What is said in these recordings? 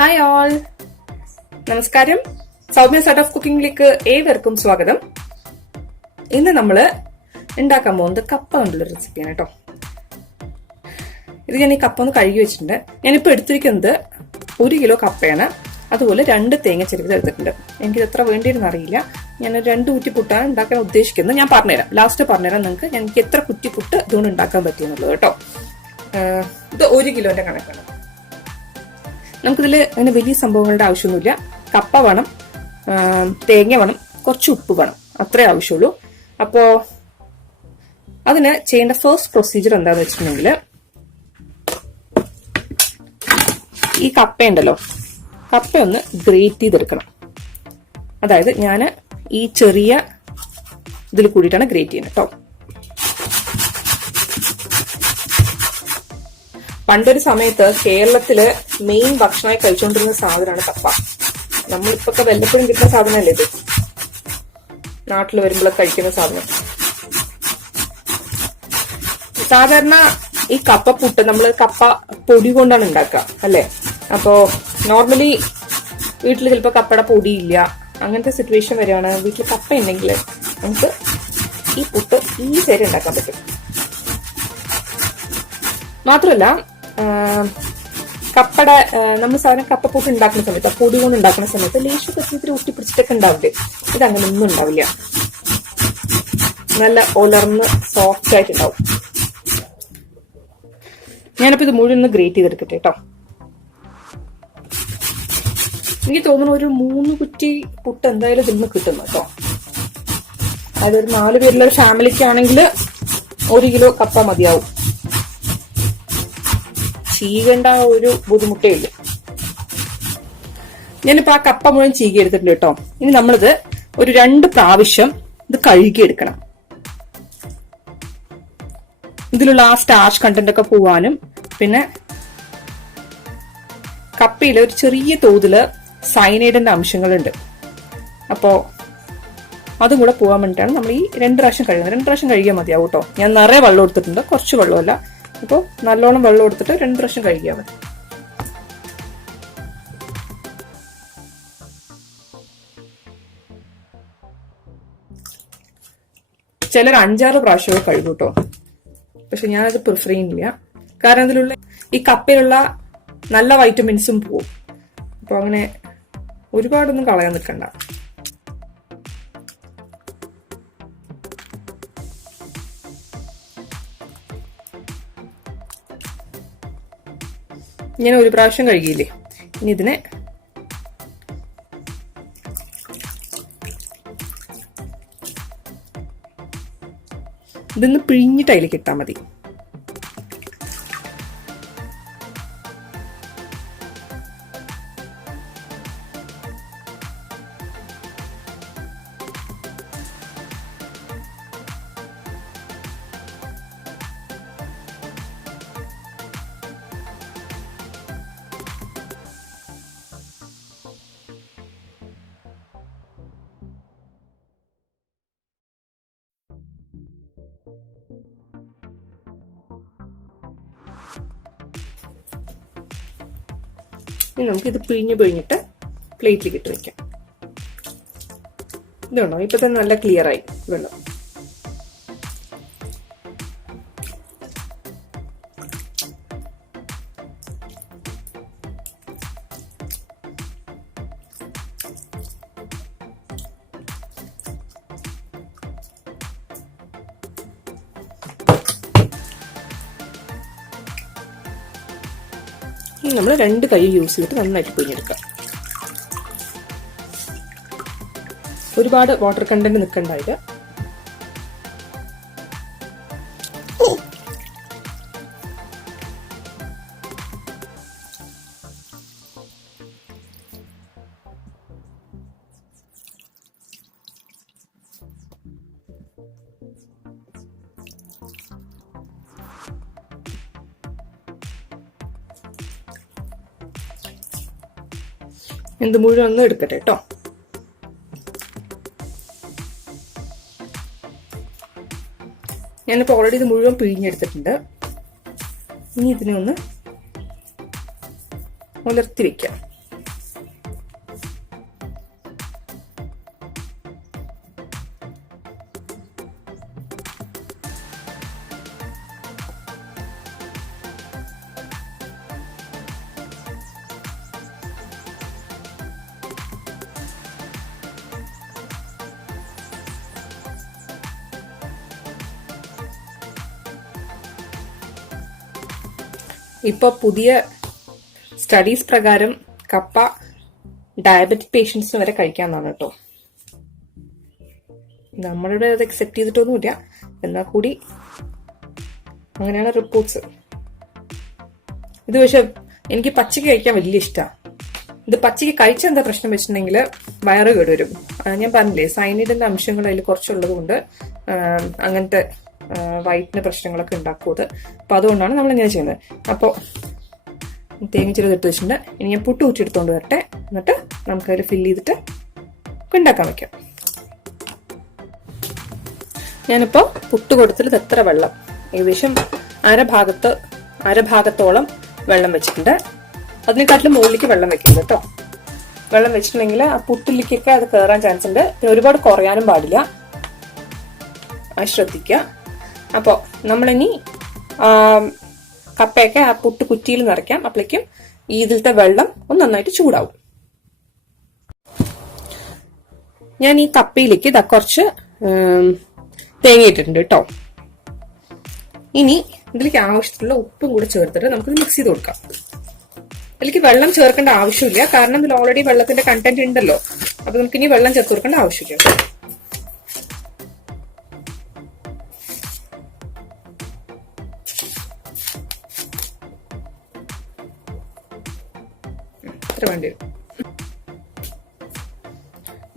Hi all, നമസ്കാരം. Soumya's art of കുക്കിംഗിലേക്ക് ഏവർക്കും സ്വാഗതം. ഇന്ന് നമ്മള് ഉണ്ടാക്കാൻ പോകുന്നത് കപ്പ കൊണ്ടുള്ള റെസിപ്പിയാണ് കേട്ടോ. ഇത് ഞാൻ ഈ കപ്പ ഒന്ന് കഴുകി വെച്ചിട്ടുണ്ട്. ഞാനിപ്പോൾ എടുത്തിരിക്കുന്നത് 1 കിലോ കപ്പയാണ്. അതുപോലെ 2 തേങ്ങ ചെരുവിത് എടുത്തിട്ടുണ്ട്. എനിക്കിത് എത്ര വേണ്ടിയിരുന്ന അറിയില്ല. ഞാൻ 2 കുറ്റി പുട്ടാണ് ഉണ്ടാക്കാൻ ഉദ്ദേശിക്കുന്നത്. ഞാൻ പറഞ്ഞുതരാം, ലാസ്റ്റ് പറഞ്ഞുതരാം നിങ്ങൾക്ക് എനിക്ക് എത്ര കുറ്റി പുട്ട് ഇതുകൊണ്ട് ഉണ്ടാക്കാൻ പറ്റിയെന്നുള്ളത് കേട്ടോ. ഇത് 1 കിലോന്റെ കണക്കാണ്. നമുക്കിതിൽ അങ്ങനെ വലിയ സംഭവങ്ങളുടെ ആവശ്യമൊന്നുമില്ല. കപ്പ വേണം, തേങ്ങ വേണം, കുറച്ച് ഉപ്പ് വേണം, അത്രേ ആവശ്യമുള്ളൂ. അപ്പോ അതിന് ചെയ്യേണ്ട ഫസ്റ്റ് പ്രൊസീജിയർ എന്താന്ന് വെച്ചിട്ടുണ്ടെങ്കിൽ, ഈ കപ്പയുണ്ടല്ലോ, കപ്പ ഒന്ന് ഗ്രേറ്റ് ചെയ്തെടുക്കണം. അതായത് ഞാൻ ഈ ചെറിയ ഇതിൽ കൂടിയിട്ടാണ് ഗ്രേറ്റ് ചെയ്യുന്നത് കേട്ടോ. പണ്ടൊരു സമയത്ത് കേരളത്തില് മെയിൻ ഭക്ഷണമായി കഴിച്ചുകൊണ്ടിരുന്ന സാധനമാണ് കപ്പ. നമ്മളിപ്പൊക്കെ വല്ലപ്പോഴും കിട്ടുന്ന സാധനമല്ലേ ഇത്, നാട്ടിൽ വരുമ്പോഴൊക്കെ കഴിക്കുന്ന സാധനം. സാധാരണ ഈ കപ്പ പുട്ട് നമ്മള് കപ്പ പൊടി കൊണ്ടാണ് ഉണ്ടാക്കുക അല്ലെ. അപ്പോ നോർമലി വീട്ടിൽ ചിലപ്പോ കപ്പയുടെ പൊടിയില്ല, അങ്ങനത്തെ സിറ്റുവേഷൻ വരികയാണ്. വീട്ടിൽ കപ്പ ഉണ്ടെങ്കിൽ നമുക്ക് ഈ പുട്ട് ഈസിയായിട്ട് ഉണ്ടാക്കാൻ പറ്റും. മാത്രമല്ല, കപ്പയുടെ നമ്മൾ സാധനം കപ്പപ്പൂട്ട് ഉണ്ടാക്കുന്ന സമയത്ത്, പൊടി കൊണ്ട് ഉണ്ടാക്കുന്ന സമയത്ത് ലേശൊക്കെ ഇത്തിരി ഒട്ടിപ്പിടിച്ചിട്ടൊക്കെ ഉണ്ടാവില്ലേ, ഇതങ്ങനെ ഒന്നും ഉണ്ടാവില്ല. നല്ല ഒലർന്ന് സോഫ്റ്റ് ആയിട്ടുണ്ടാവും. ഞാനിപ്പോ ഇത് മുഴുവൻ ഒന്ന് ഗ്രേറ്റ് ചെയ്തെടുക്കട്ടെ കേട്ടോ. എനിക്ക് തോന്നുന്നു ഒരു 3 കുറ്റി പുട്ട് എന്തായാലും ഇതിൽ നിന്ന് കിട്ടുന്നു കേട്ടോ. അതൊരു 4 പേരുള്ള ഫാമിലിക്ക് 1 കിലോ കപ്പ മതിയാവും. ചീകേണ്ട ഒരു ബുദ്ധിമുട്ടേ ഉള്ളൂ. ഞാനിപ്പോ ആ കപ്പ മുഴുവൻ ചീകി എടുത്തിട്ടുണ്ട് കേട്ടോ. ഇനി നമ്മളിത് ഒരു 2 പ്രാവശ്യം ഇത് കഴുകിയെടുക്കണം. ഇതിലുള്ള ആ സ്റ്റാർച്ച് കണ്ടന്റ് ഒക്കെ പോവാനും, പിന്നെ കപ്പയിൽ ഒരു ചെറിയ തോതില് സയനൈഡിന്റെ അംശങ്ങളുണ്ട്. അപ്പോ അതും കൂടെ പോകാൻ വേണ്ടിയിട്ടാണ് നമ്മൾ ഈ 2 പ്രാവശ്യം കഴുകുന്നത്. 2 പ്രാവശ്യം കഴുകിയാൽ മതിയാവും കേട്ടോ. ഞാൻ നിറയെ വെള്ളം എടുത്തിട്ടുണ്ട്, കുറച്ച് വെള്ളമല്ല. അപ്പോൾ നല്ലോണം വെള്ളം എടുത്തിട്ട് 2 പ്രാവശ്യം കഴുകിയാൽ മതി. ചിലർ 5-6 പ്രാവശ്യമൊക്കെ കഴുകും കേട്ടോ. പക്ഷെ ഞാനത് പ്രിഫർ ചെയ്യുന്നില്ല. കാരണം അതിലുള്ള ഈ കപ്പയിലുള്ള നല്ല വൈറ്റമിൻസും പോവും. അപ്പൊ അങ്ങനെ ഒരുപാടൊന്നും കളയാൻ നിൽക്കണ്ട. ഞാൻ 1 പ്രാവശ്യം കഴുകിയില്ലേ, ഇനി ഇതിനെ ഇതൊന്ന് പിഴിഞ്ഞിട്ട് അതിലേക്ക് ഇട്ടാൽ മതി. ഇനി നമുക്കിത് പിഴിഞ്ഞിട്ട് പ്ലേറ്റിലേക്ക് ഇട്ട് വെക്കാം. ഇതുണ്ടോ, ഇപ്പൊ തന്നെ നല്ല ക്ലിയർ ആയി വെള്ളം. ഇനി നമ്മൾ 2 കൈ യൂസ് ചെയ്തിട്ട് നന്നായിട്ട് പിഴിഞ്ഞെടുക്കാം. ഒരുപാട് വാട്ടർ കണ്ടന്റ് നിൽക്കണ്ടായില്ല. ഇത് മുഴുവൻ ഒന്ന് എടുക്കട്ടെ കേട്ടോ. ഞാനിപ്പോൾ ഓൾറെഡി ഇത് മുഴുവൻ പിഴിഞ്ഞെടുത്തിട്ടുണ്ട്. ഇനി ഇതിനെ ഒന്ന് ഉലർത്തി വെക്കാം. ഇപ്പൊ പുതിയ സ്റ്റഡീസ് പ്രകാരം കപ്പ ഡയബറ്റിക് പേഷ്യൻസിന് വരെ കഴിക്കാന്നാണ് കേട്ടോ. നമ്മളിവിടെ അത് അക്സെപ്റ്റ് ചെയ്തിട്ടൊന്നുമില്ല, എന്നാൽ കൂടി അങ്ങനെയാണ് റിപ്പോർട്ട്സ്. ഇത് പക്ഷെ എനിക്ക് പച്ചക്ക് കഴിക്കാൻ വലിയ ഇഷ്ടമാണ്. ഇത് പച്ചക്ക് കഴിച്ച എന്താ പ്രശ്നം വെച്ചിട്ടുണ്ടെങ്കിൽ വയറ് കേടുവരും. ഞാൻ പറഞ്ഞില്ലേ, സൈനിഡിന്റെ അംശങ്ങൾ അതിൽ കുറച്ചുള്ളത് കൊണ്ട് അങ്ങനത്തെ വയറ്റിന് പ്രശ്നങ്ങളൊക്കെ ഉണ്ടാക്കും അത്. അപ്പൊ അതുകൊണ്ടാണ് നമ്മൾ ഇങ്ങനെ ചെയ്യുന്നത്. അപ്പോൾ തേങ്ങ ചെറുതിട്ട് വെച്ചിട്ടുണ്ട്. ഇനി ഞാൻ പുട്ട് ഊറ്റിയെടുത്തോണ്ട് വരട്ടെ, എന്നിട്ട് നമുക്ക് അതിൽ ഫില്ല് ചെയ്തിട്ട് ഉണ്ടാക്കാൻ വെക്കാം. ഞാനിപ്പോൾ പുട്ട് കൊടുത്തിട്ട് എത്ര വെള്ളം, ഏകദേശം അരഭാഗത്തോളം വെള്ളം വെച്ചിട്ടുണ്ട്. അതിനെക്കാട്ടിലും മുകളിലേക്ക് വെള്ളം വെക്കരുത് കേട്ടോ. വെള്ളം വെച്ചിട്ടുണ്ടെങ്കിൽ ആ പുട്ടിലേക്കൊക്കെ അത് കയറാൻ ചാൻസ് ഉണ്ട്. പിന്നെ ഒരുപാട് കുറയാനും പാടില്ല, അത് ശ്രദ്ധിക്കുക. അപ്പോൾ നമ്മളിനി കപ്പയൊക്കെ ആ പുട്ട് കുറ്റിയിൽ നിറയ്ക്കാം. അപ്പോഴേക്കും ഇതിലത്തെ വെള്ളം ഒന്ന് നന്നായിട്ട് ചൂടാവും. ഞാൻ ഈ കപ്പയിലേക്ക് കുറച്ച് തേങ്ങ ഇട്ടിട്ടുണ്ട് കേട്ടോ. ഇനി ഇതിലേക്ക് ആവശ്യത്തിലുള്ള ഉപ്പും കൂടെ ചേർത്തിട്ട് നമുക്കിത് മിക്സ് ചെയ്ത് കൊടുക്കാം. ഇതിലേക്ക് വെള്ളം ചേർക്കേണ്ട ആവശ്യമില്ല, കാരണം ഇതിൽ ഓൾറെഡി വെള്ളത്തിന്റെ കണ്ടന്റ് ഉണ്ടല്ലോ. അപ്പൊ നമുക്ക് ഇനി വെള്ളം ചേർത്ത് കൊടുക്കേണ്ട ആവശ്യമില്ല. ഇത്ര വേണ്ടി വരും.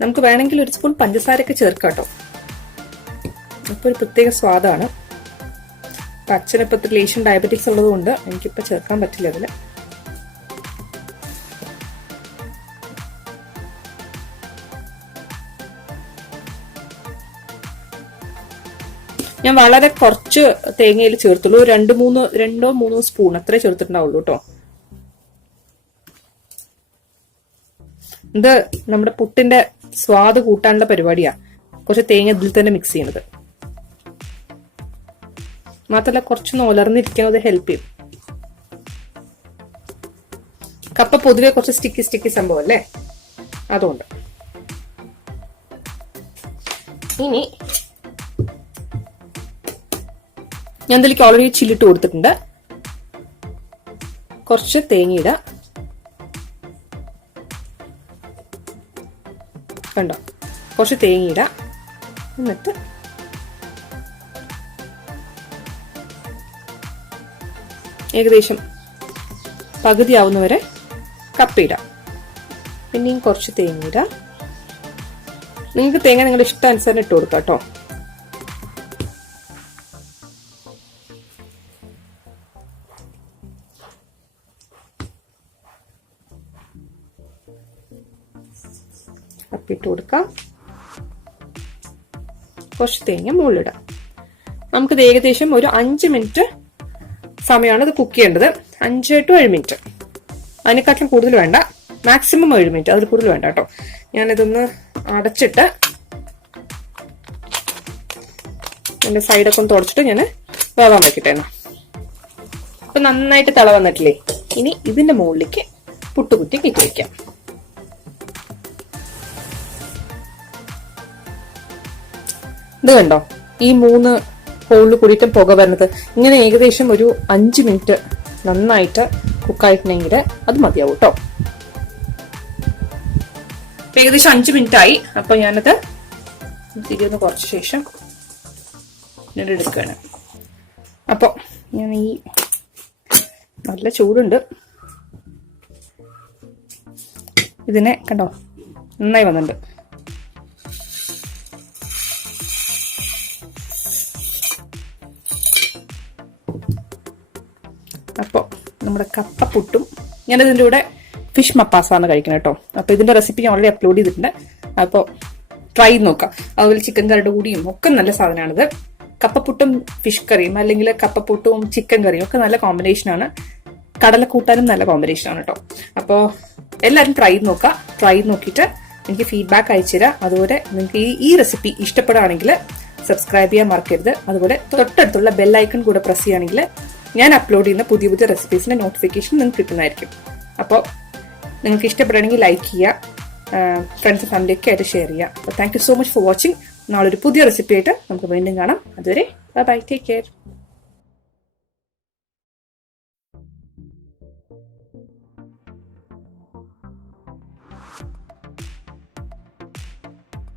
നമുക്ക് വേണമെങ്കിൽ ഒരു സ്പൂൺ പഞ്ചസാരയൊക്കെ ചേർക്കാം കേട്ടോ. അപ്പൊ ഒരു പ്രത്യേക സ്വാദാണ്. അച്ഛനിപ്പോ ലേശം ഡയബറ്റിക്സ് ഉള്ളത് കൊണ്ട് എനിക്കിപ്പോ ചേർക്കാൻ പറ്റില്ല അതില്. ഞാൻ വളരെ കുറച്ച് തേങ്ങയിൽ ചേർത്തുള്ളൂ, രണ്ടോ മൂന്നോ സ്പൂൺ അത്രേ ചേർത്തിട്ടുണ്ടാവുള്ളൂ കേട്ടോ. ഇത് നമ്മുടെ പുട്ടിന്റെ സ്വാദ് കൂട്ടാനുള്ള പരിപാടിയാ, കുറച്ച് തേങ്ങ ഇതിൽ തന്നെ മിക്സ് ചെയ്യണത്. മാത്രല്ല കുറച്ചൊന്ന് ഉലർന്നിരിക്കുന്നത് ഹെൽപ്പ് ചെയ്യും. കപ്പ പൊതുവെ കുറച്ച് സ്റ്റിക്കി സംഭവം അല്ലേ, അതുകൊണ്ട്. ഇനി ഞാൻ ഇതിലേക്ക് ഓൾറെഡി ചില്ലിട്ട് കൊടുത്തിട്ടുണ്ട്. കുറച്ച് തേങ്ങയിട കണ്ടോ, കുറച്ച് തേങ്ങയിട. എന്നിട്ട് ഏകദേശം പകുതി ആവുന്നവരെ കപ്പയിടാം. പിന്നെയും കുറച്ച് തേങ്ങയിടാം. നിങ്ങൾക്ക് തേങ്ങ നിങ്ങളുടെ ഇഷ്ടാനുസരണം ഇട്ട് കൊടുക്കാം കേട്ടോ. കപ്പിട്ട് കൊടുക്കാം. കുറച്ച് തേങ്ങ മുകളിലിടാം. നമുക്കിത് ഏകദേശം ഒരു 5 മിനിറ്റ് സമയമാണ് ഇത് കുക്ക് ചെയ്യേണ്ടത്. 5 to 7 മിനിറ്റ്, അതിനെക്കാട്ടിലും കൂടുതൽ വേണ്ട. മാക്സിമം 7 മിനിറ്റ്, അതിൽ കൂടുതൽ വേണ്ട കേട്ടോ. ഞാനിതൊന്ന് അടച്ചിട്ട് എന്റെ സൈഡൊക്കെ ഒന്ന് തുടച്ചിട്ട് ഞാൻ വേവാൻ വെക്കട്ടെ. അപ്പൊ നന്നായിട്ട് തിള വന്നിട്ടില്ലേ, ഇനി ഇതിന്റെ മുകളിലേക്ക് പുട്ടുകുറ്റി കയറ്റി വയ്ക്കാം. ഇത് കണ്ടോ, ഈ 3 ഹോളിൽ കൂടിയിട്ട് പുക വരുന്നത്. ഇങ്ങനെ ഏകദേശം ഒരു 5 മിനിറ്റ് നന്നായിട്ട് കുക്കായിട്ടുണ്ടെങ്കിൽ അത് മതിയാവും കേട്ടോ. ഏകദേശം 5 മിനിറ്റ് ആയി. അപ്പൊ ഞാനത് തിരിയൊന്ന് കുറച്ച ശേഷം ഞാൻ എടുക്കുകയാണ്. അപ്പൊ ഞാൻ ഈ നല്ല ചൂടുണ്ട്, ഇതിനെ കണ്ടോ നന്നായി വന്നിട്ടുണ്ട്. അപ്പൊ നമ്മുടെ കപ്പ പുട്ടും, ഞാനിതിൻ്റെ കൂടെ ഫിഷ് മപ്പാസാണ് കഴിക്കുന്നത് കേട്ടോ. അപ്പൊ ഇതിന്റെ റെസിപ്പി ഞാൻ ഓൾറെഡി അപ്ലോഡ് ചെയ്തിട്ടുണ്ട്. അപ്പൊ ട്രൈ ചെയ്ത് നോക്കാം. അതുപോലെ ചിക്കൻ കറിയുടെ കൂടിയും ഒക്കെ നല്ല സാധനമാണിത്. കപ്പപ്പുട്ടും ഫിഷ് കറിയും അല്ലെങ്കിൽ കപ്പപ്പുട്ടും ചിക്കൻ കറിയും ഒക്കെ നല്ല കോമ്പിനേഷനാണ്. കടലക്കൂട്ടാനും നല്ല കോമ്പിനേഷനാണ് കേട്ടോ. അപ്പോൾ എല്ലാവരും ട്രൈ ചെയ്ത് നോക്കാം. ട്രൈ ചെയ്ത് നോക്കിയിട്ട് എനിക്ക് ഫീഡ്ബാക്ക് അയച്ചു തരാം. അതുപോലെ നിങ്ങൾക്ക് ഈ റെസിപ്പി ഇഷ്ടപ്പെടുകയാണെങ്കിൽ സബ്സ്ക്രൈബ് ചെയ്യാൻ മറക്കരുത്. അതുപോലെ തൊട്ടടുത്തുള്ള ബെൽ ഐക്കൺ കൂടെ പ്രസ് ചെയ്യുകയാണെങ്കിൽ ഞാൻ അപ്ലോഡ് ചെയ്യുന്ന പുതിയ പുതിയ റെസിപ്പീസിന്റെ നോട്ടിഫിക്കേഷൻ നിങ്ങൾക്ക് കിട്ടുന്നതായിരിക്കും. അപ്പോൾ നിങ്ങൾക്ക് ഇഷ്ടപ്പെടുകയാണെങ്കിൽ ലൈക്ക് ചെയ്യുക, ഫ്രണ്ട്സ് ഫാമിലിയൊക്കെ ആയിട്ട് ഷെയർ ചെയ്യുക. അപ്പോൾ thank you so much for watching. നാളെ ഒരു പുതിയ റെസിപ്പി ആയിട്ട് നമുക്ക് വീണ്ടും കാണാം. അതുവരെ ബൈ ബൈ, ടേക്ക് കെയർ.